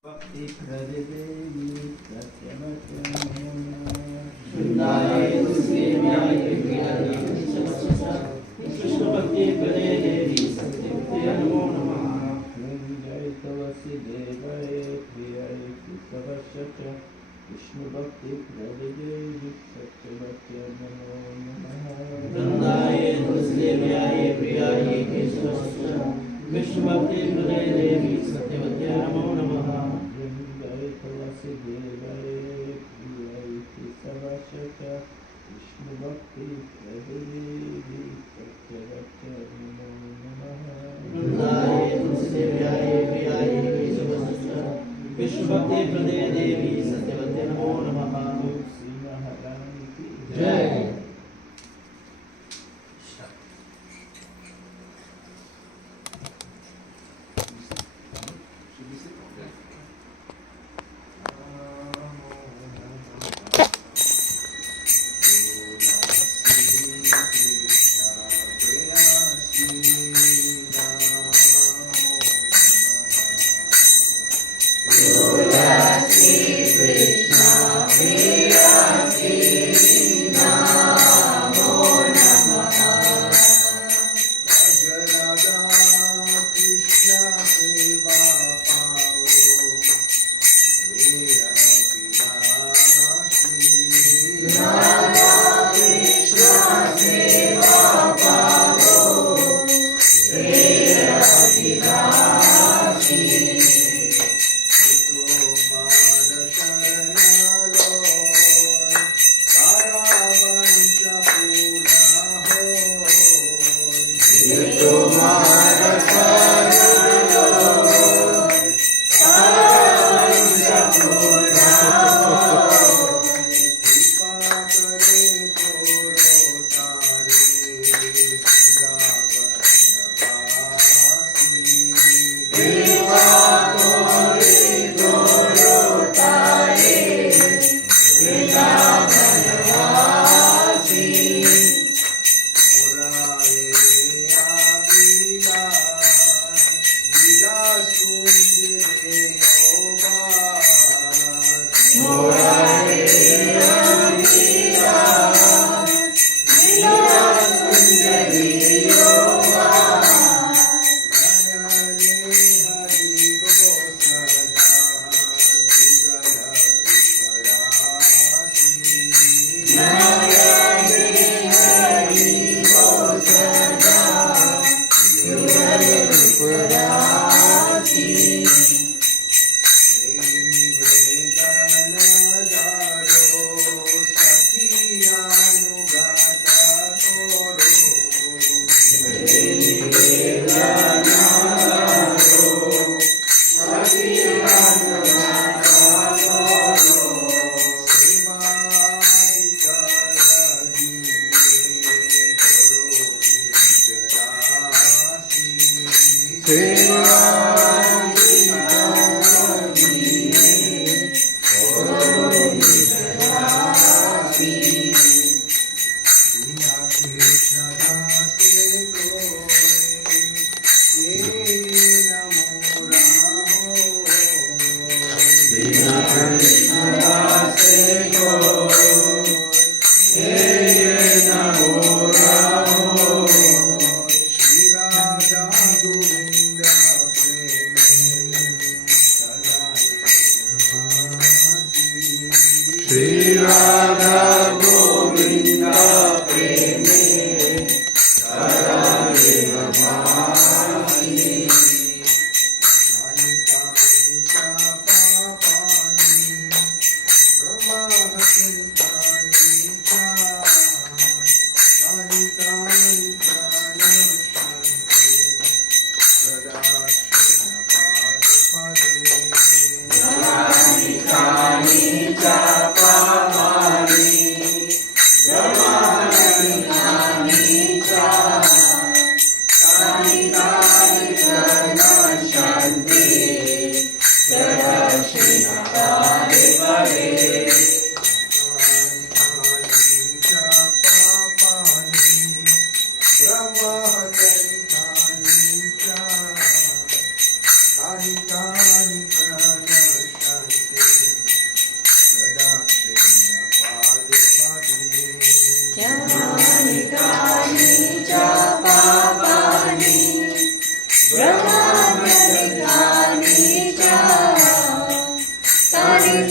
विष्णु भक्ति प्रदेवी सत्यवत्य नमो नमः वृंदाय तुलसीदेव्याय प्रियाय केशवस्य विष्णु भक्ति प्रदेवी सत्यवत्य नमो नमः वृंदाय तुलसीदेव्याय प्रियाय केशवस्य विष्णु भक्ति प्रदेवी सत्यवत्य नमो नमः वृंदाय तुलसीदेव्याय प्रियाय केशवस्य विष्णु भक्ति प्रदेवी सत्यवत्य नमो नमः श्री महारानी की जय।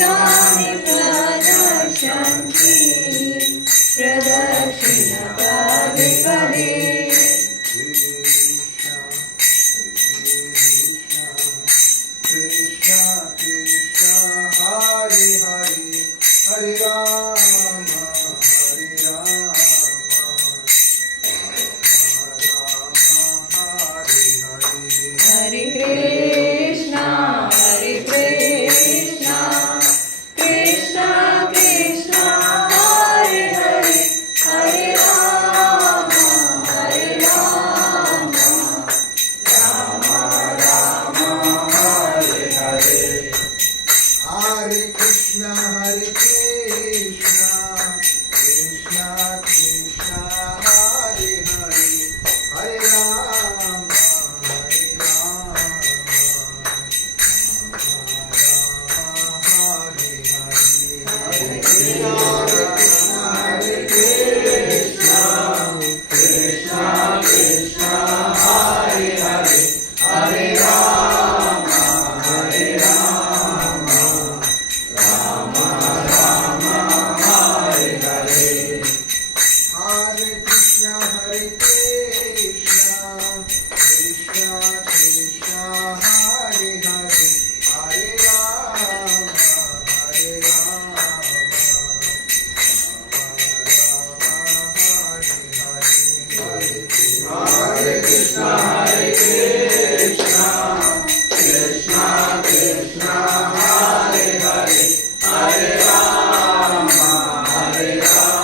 तानि प्रदर्शन्ति प्रदर्शिन पदे पदे Krishna Krishna Hare Hare Hare Rama Hare Rama Rama Hare Hare Hare Krishna Krishna Krishna Hare Hare Hare Rama Hare Krishna Krishna Krishna Hare Hare Hare Rama Hare Rama Rama Hare Hare Hare Krishna Krishna Krishna Hare Hare Hare Rama Hare Rama Hare Krishna Krishna Krishna Hare Hare Hare Rama Hare Rama Hare Krishna Krishna Krishna Hare Hare Hare Rama Hare Rama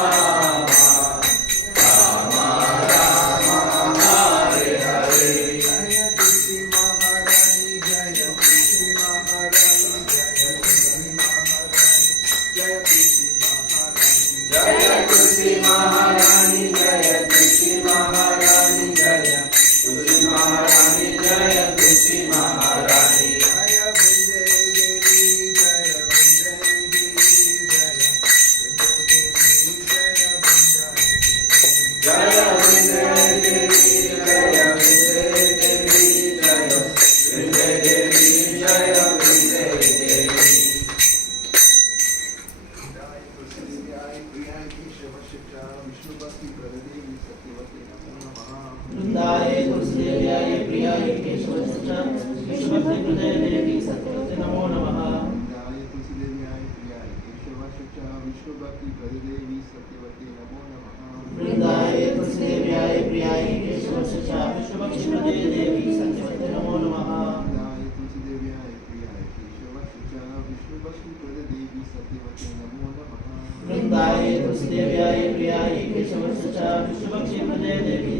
Jaya Tulsi Maharani Jaya Tulsi Maharani Jaya Tulsi Maharani Jaya Tulsi Maharani Jaya Tulsi Maharani Jaya Tulsi Maharani Jaya Tulsi Maharani Jaya Tulsi Maharani Jaya Vinde Devi Jaya Vinde Devi Jaya Vinde Devi Jaya Vinde Devi Jaya Vinde Devi Jaya Vinde Devi Jaya Vinde Devi Jai Tulsi Jai Priyai Shivashita Vishnu Bhakti Pradadevi Satyavati Namo Namaha वृंदाये तुलसीदेव्याय प्रियाय केशवस्य विश्वभक्ति प्रदे देवी सत्यवते नमो नमः Jai Tulsi Jai Priyai Shivashita Vishnu Bhakti Pradadevi Satyavati Namo Namaha वृंदाये तुलसीदेव्याय प्रियाय केशवस्य विश्वभक्ति प्रदे देवी सत्यवते नमो नमः Jai Tulsi Jai Priyai Shivashita Vishnu Bhakti Pradadevi Satyavati Namo Namaha वृंदाये तुलसीदेव्याय प्रियाय केशवस्य विश्वभक्ति प्रदे देवी